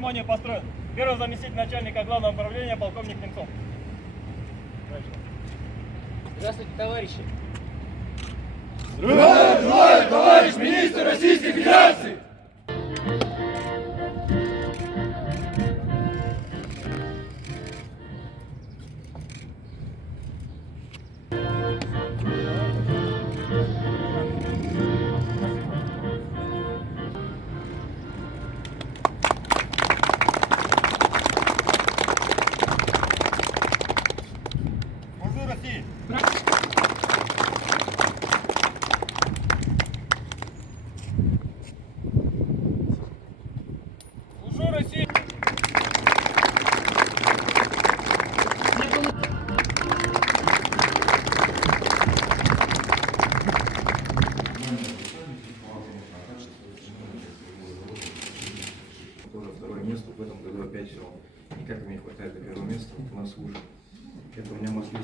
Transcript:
вниманию построен. Первый заместитель начальника главного управления полковник Немцов. Здравствуйте, товарищи. Здравия желаю, товарищ министр Российской Федерации! Служу России! Служу России! Тоже второе место, в этом году опять все никак не хватает до первого места, у нас служит. Это у меня москвич.